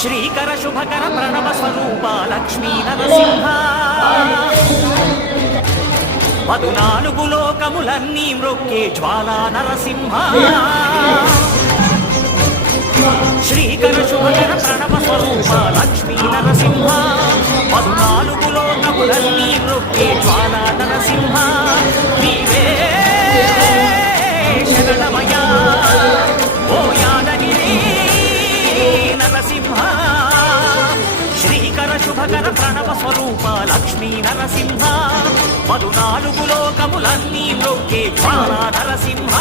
శ్రీకర శుభకర ప్రణవ స్వరూప లక్ష్మీ నరసింహ 14 లోకములన్నీ మ్రొక్కే జ్వాలా నరసింహ శ్రీకర శుభకర ప్రణవ స్వరూప లక్ష్మీ నరసింహ 14 లోకములన్నీ మ్రొక్కే జ్వాలా నరసింహ నీవే శరణమయ ఓ యాదగిరి నరసింహ శ్రీకర శుభకర ప్రణవ స్వరూప లక్ష్మీ నరసింహ 14 లోకములన్నీ మ్రొక్కే జ్వాలా నరసింహ